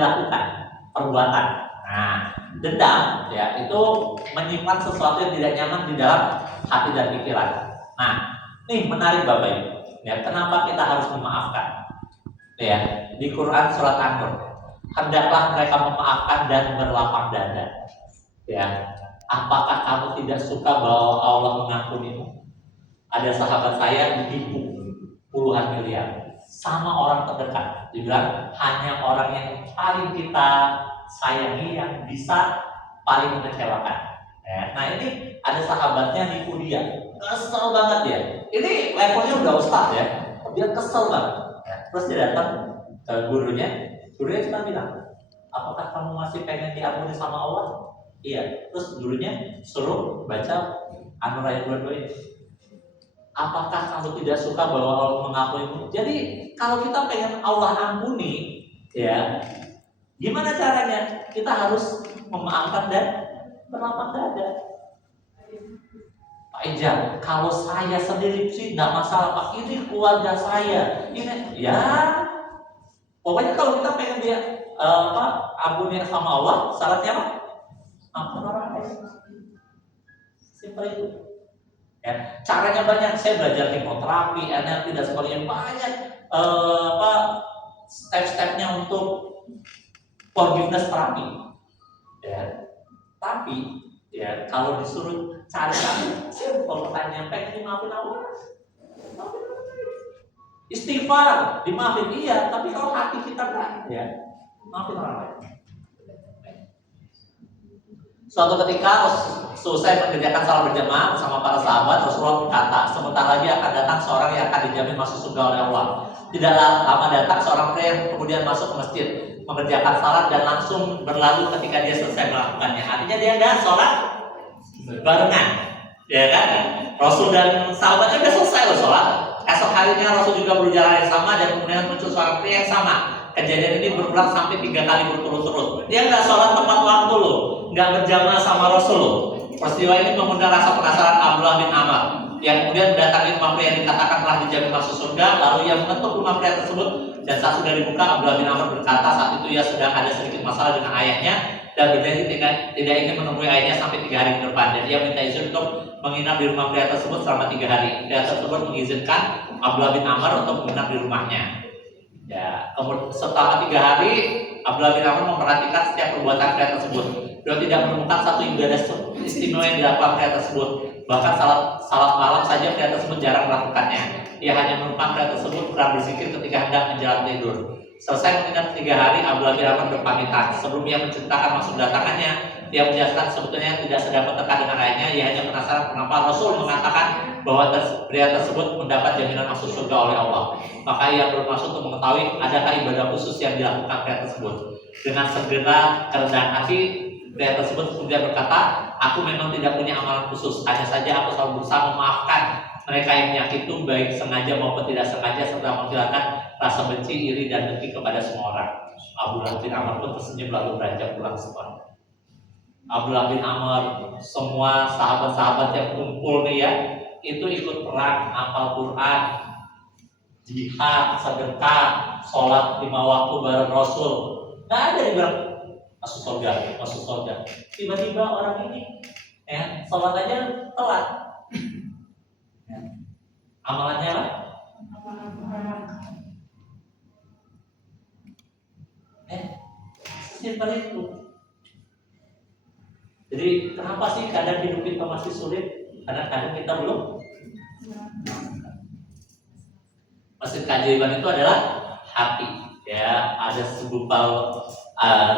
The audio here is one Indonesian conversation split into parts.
dilakukan, perbuatan. Nah, dendam ya itu menyimpan sesuatu yang tidak nyaman di dalam hati dan pikiran. Nah, nih menarik Bapak Ibu. Ya, kenapa kita harus memaafkan? Ya, di Quran surat An-Nur, hendaklah mereka memaafkan dan berlapang dada. Ya, apakah kamu tidak suka bahwa Allah mengampunimu? Ada sahabat saya ditipu puluhan miliar sama orang terdekat. Dibilang hanya orang yang paling kita sayangi yang bisa paling mengecewakan. Ya, nah ini ada sahabatnya nipu dia, kesel banget ya. Ini levelnya udah ustaz ya, dia kesel banget. Ya, terus dia datang ke gurunya cuma bilang, apakah kamu masih pengen diampuni sama Allah? Iya. Terus gurunya suruh baca An-Nur ayat 22 ini. Apakah kamu tidak suka bahwa Allah mengampunimu? Jadi kalau kita pengen Allah ampuni, ya gimana caranya? Kita harus memaafkan dan berlapang dada. Pak Ijam, kalau saya sendiri sih nggak masalah Pak. Ini keluarga saya, ini ya. Pokoknya kalau kita pengen dia ampuni sama Allah, syaratnya apa? Ampun orang lain. Simpel itu. Ya, caranya banyak. Saya belajar hipnoterapi, NLP dan sebagainya banyak. Step-stepnya untuk forgiveness terapi. Ya, tapi ya kalau disuruh cari simple pertanyaan, pengen dimaafin Allah? Istighfar, dimaafin iya, tapi kalau hati kita enggak, ya maafin orang lain. Suatu ketika selesai mengerjakan salat berjamaah bersama para sahabat, Rasulullah berkata, sebentar lagi akan datang seorang yang akan dijamin masuk surga oleh Allah. Tidak lama datang seorang pria yang kemudian masuk ke masjid, mengerjakan salat dan langsung berlalu ketika dia selesai melakukannya. Artinya dia enggak sholat barengan, ya kan? Rasul dan sahabatnya udah selesai loh sholat. Esok harinya Rasul juga berjalan yang sama dan kemudian muncul seorang pria yang sama. Kejadian ini berulang sampai 3 kali berturut-turut. Dia nggak sholat tepat waktu loh, nggak berjamaah sama Rasul loh. Peristiwa ini mengundang rasa penasaran Abdullah bin Amr yang kemudian mendatangi rumah pria yang dikatakan telah dijamin masuk surga. Lalu ia mengetuk rumah pria tersebut dan saat sudah dibuka, Abdullah bin Amr berkata saat itu ia sedang ada sedikit masalah dengan ayahnya dan berjanji tidak ingin menemui ayahnya sampai 3 hari ke depan. Dan ia minta izin untuk menginap di rumah pria tersebut selama 3 hari. Pria tersebut mengizinkan Abdullah bin Amr untuk menginap di rumahnya. Ya, kemudian setelah 3 hari, Abdullah bin Amr memperhatikan setiap perbuatan pria tersebut. Beliau tidak menemukan satu ibadah istimewa yang dilakukan pria tersebut. Bahkan salat malam saja pria tersebut jarang melakukannya. Ia hanya menemukan pria tersebut pernah berzikir ketika hendak menjelang tidur. Selesai menginap 3 hari, Abdullah bin Amr berpamitan. Sebelum ia menceritakan maksud datangannya, ia menjelaskan sebetulnya tidak sedang bertengkar dengan ayahnya. Ia hanya penasaran kenapa Rasul mengatakan bahwa pria tersebut mendapat jaminan masuk surga oleh Allah. Maka ia bermaksud untuk mengetahui adakah ibadah khusus yang dilakukan pria tersebut. Dengan segera kerendahan hati, pria tersebut kemudian berkata, aku memang tidak punya amalan khusus, hanya saja aku selalu berusaha memaafkan mereka yang menyakiti baik sengaja maupun tidak sengaja serta menghilangkan rasa benci, iri dan dengki kepada semua orang. Abdullah bin Amr pun tersenyum lalu beranjak pulang sekolah. Abdullah bin Amr, semua sahabat-sahabat yang kumpul nih ya, itu ikut perang, hafal Quran, jihad, sedekah, sholat 5 waktu bareng Rasul. Nggak ada yang bilang masuk surga, masuk surga. Tiba-tiba orang ini, ya, sholat aja telat. Ya. Amalannya apa? Simpel itu. Jadi kenapa sih kadang hidup kita masih sulit? Kadang-kadang kita belum. Masjid keajaiban itu adalah hati. Ya, ada segumpal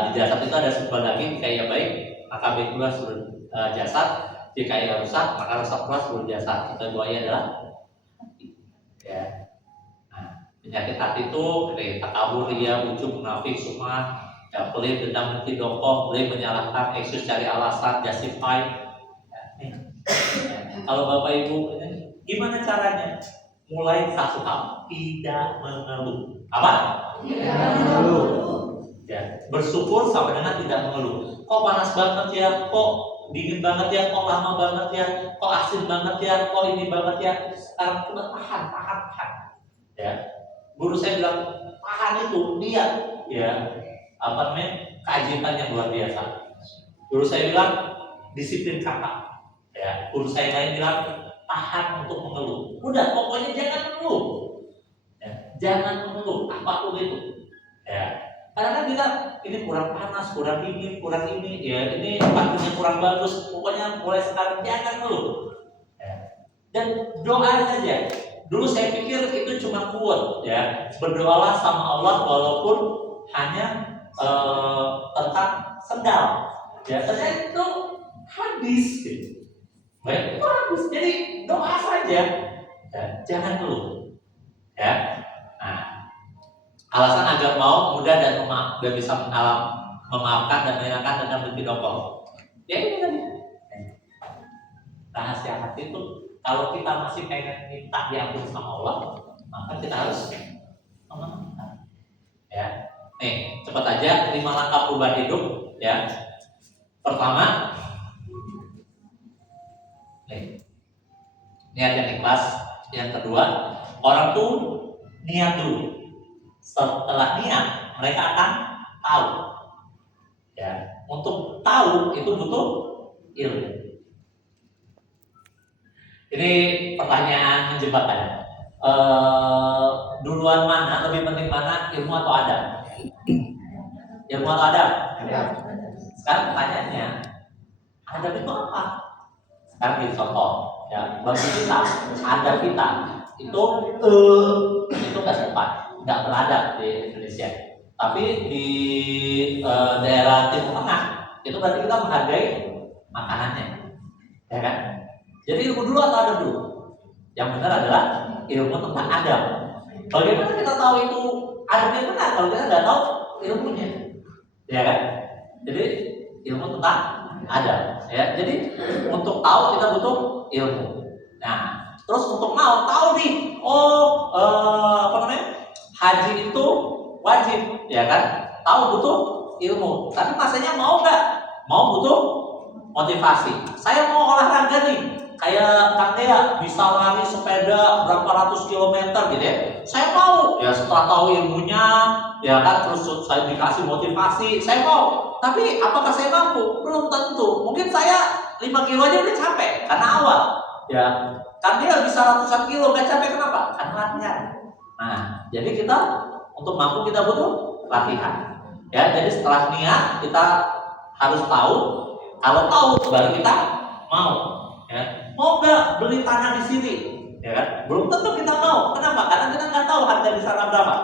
di jasad itu ada segumpal daging. Jika ia baik, maka baik pula seluruh jasad. Jika ia rusak, maka rusak pula seluruh jasad. Kita doanya adalah hati. Ya. Nah, penyakit hati itu kayak takabur, ria, ujub, munafik, sum'ah, ya, pelit, dendam, dengki, dongkol, pelit, menyalahkan, eksis, cari alasan, justify. Ya. Kalau Bapak Ibu, gimana caranya? Mulai satu hal, tidak mengeluh. Apa? Tidak mengeluh. Ya, bersyukur sama dengan tidak mengeluh. Kok panas banget ya? Kok dingin banget ya? Kok lama banget ya? Kok asin banget ya? Kok ini banget ya? Sekarang kita tahan. Ya, guru saya bilang tahan itu lihat, ya. keajiban yang luar biasa. Guru saya bilang disiplin kata. Ya, guru saya lain bilang tahan untuk mengeluh. Udah, pokoknya jangan mengeluh. Ya, jangan mengeluh apapun itu. Ya, karena kita ini kurang panas, kurang dingin, kurang ini, ya ini waktunya kurang bagus. Pokoknya mulai sekarang jangan mengeluh. Ya. Dan doa saja. Dulu saya pikir itu cuma quote, ya. Berdoalah sama Allah walaupun hanya tentang sendal. Ya, ternyata itu hadis. Gitu. Baik, itu hadis. Jadi doa saja. Ya, jangan mengeluh. Ya. Nah, alasan agar mau mudah dan bisa memaafkan dan menyenangkan dengan bervideo call. Ya ini tadi. Rahasia hati itu kalau kita masih pengen minta diampuni sama Allah, maka kita harus memaafkan. Ya. Nih, cepat aja 5 langkah perubahan hidup. Ya. Pertama, nih, niat yang ikhlas. Yang kedua, orang tuh niat dulu. Setelah niat, mereka akan tahu. Ya, untuk tahu itu butuh ilmu. Ini pertanyaan menjebakkan. Duluan mana, lebih penting mana, ilmu atau adab? Ilmu atau adab? Sekarang pertanyaannya, adab itu apa? Sekarang jadi contoh. Ya, bagi kita, adab kita itu nggak sempat. Nggak beradab di Indonesia, tapi di daerah Timur Tengah itu berarti kita menghargai makanannya, ya kan? Jadi ilmu dulu atau adab dulu? Yang benar adalah ilmu tentang adab. Bagaimana kita tahu itu adabnya benar kalau kita nggak tahu ilmunya, ya kan? Jadi ilmu tentang adab, ya. Jadi untuk tahu kita butuh ilmu. Nah, terus untuk mau tahu nih, haji itu wajib, ya kan? Tahu butuh ilmu. Tapi masanya mau nggak? Mau butuh motivasi. Saya mau olahraga nih, kayak Kang Dea bisa lari sepeda berapa ratus kilometer gitu ya. Saya mau. Ya setelah tahu ilmunya, ya kan, terus saya dikasih motivasi, saya mau. Tapi apakah saya mampu? Belum tentu. Mungkin saya 5 kilo aja udah capek karena awal. Ya, Kang Dea bisa ratusan kilo, nggak capek kenapa? Karena latihan. Nah, jadi kita untuk mampu kita butuh latihan. Ya, jadi setelah niat kita harus tahu. Kalau tahu baru kita mau. Ya, mau nggak beli tanah di sini? Ya kan? Belum tentu kita mau. Kenapa? Karena kita nggak tahu harga di sana berapa.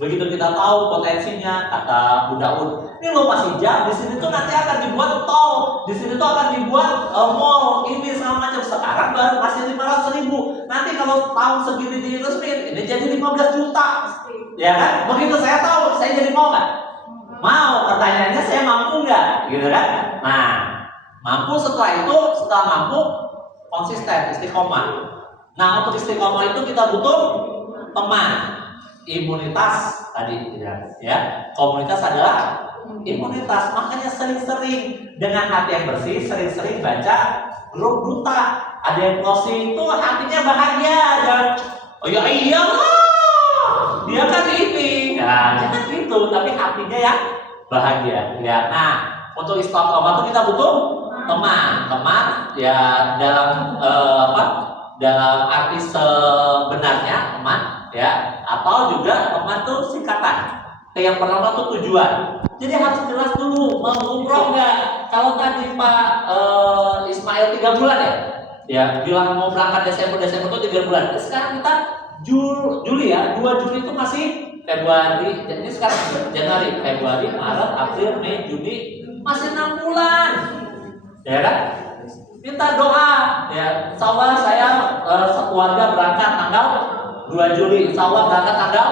Begitu kita tahu potensinya, kata Bu Daud, ini lo masih jam di sini tuh nanti akan dibuat tol, di sini tuh akan dibuat mall, ini segala macam. Sekarang baru masih 500.000. Nanti kalau tahun segini diresmiin, ini jadi 15 juta, ya kan? Begitu saya tahu, saya jadi mau nggak? Mau. Pertanyaannya saya mampu nggak, gitu kan? Nah, mampu setelah itu, setelah mampu konsisten, istiqomah. Nah, untuk istiqomah itu kita butuh teman. Imunitas tadi ya, komunitas adalah imunitas. Makanya sering-sering dengan hati yang bersih, sering-sering baca grup duta. Ada yang closing itu hatinya bahagia dan oh ya iyalah dia kan ini, nah jangan gitu, tapi hatinya yang bahagia. Ya, nah untuk istiqomah itu kita butuh teman ya, dalam dalam arti sebenarnya teman, ya, atau juga teman tuh singkatan. Yang pertama tuh tujuan. Jadi harus jelas dulu mau umroh nggak. Kalau tadi Pak Ismail 3 bulan ya bilang mau berangkat Desember tuh 3 bulan. Terus sekarang kita Juli ya, 2 Juli itu masih Februari. Jadi sekarang Januari, Februari, Maret, April, Mei, Juni, masih 6 bulan, ya kan? Minta doa, ya. Insya Allah saya sekeluarga berangkat tanggal 2 Juli. Insya Allah berangkat tanggal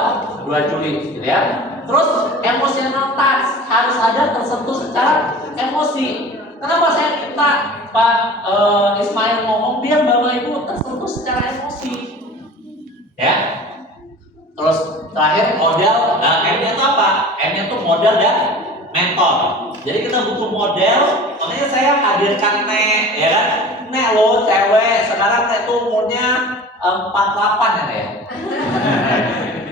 2 Juli, gitu ya. Terus emosional touch harus ada, tersentuh secara emosi. Kenapa saya minta Pak Ismail ngomong biar Bapak Ibu tersentuh secara emosi, ya. Terus terakhir model, M-nya itu apa? M-nya itu model dan mentor. Jadi kita butuh model, makanya saya hadirkan Nek, ya kan? Nek lo cewek, sekarang Nek tuh umurnya 48 ya.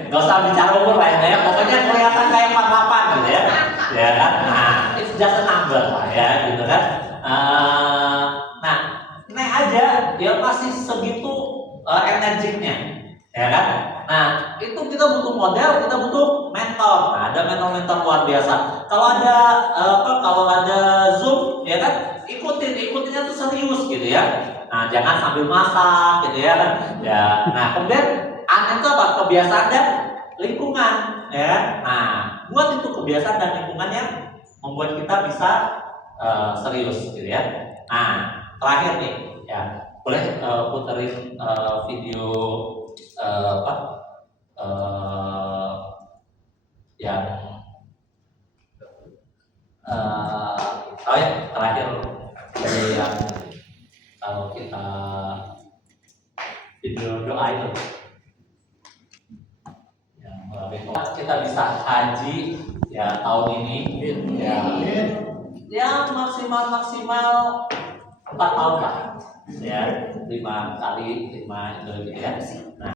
Gak usah bicara umur lain ya, pokoknya kelihatan kayak 48 gitu ya. ya kan? Nah, it's just a number lah ya, gitu kan? Nah, naik aja, dia masih segitu energiknya, ya kan? Nah, itu kita butuh model, kita butuh mentor. Nah, ada mentor-mentor luar biasa. Kalau ada kalau ada Zoom, ya kan? Ikutinnya tuh serius gitu ya. Nah, jangan sambil masak gitu ya kan? Ya. Nah, kemudian itu apa? Kebiasaan dan lingkungan, ya. Nah, buat itu kebiasaan dan lingkungan yang membuat kita bisa serius gitu ya. Nah, terakhir nih, ya boleh puterin video yang ya terakhir dari yang kalau kita video doa itu yang kita bisa haji ya tahun ini ya maksimal 4 tahun lah ya 5 kali 5 itu ya. Nah,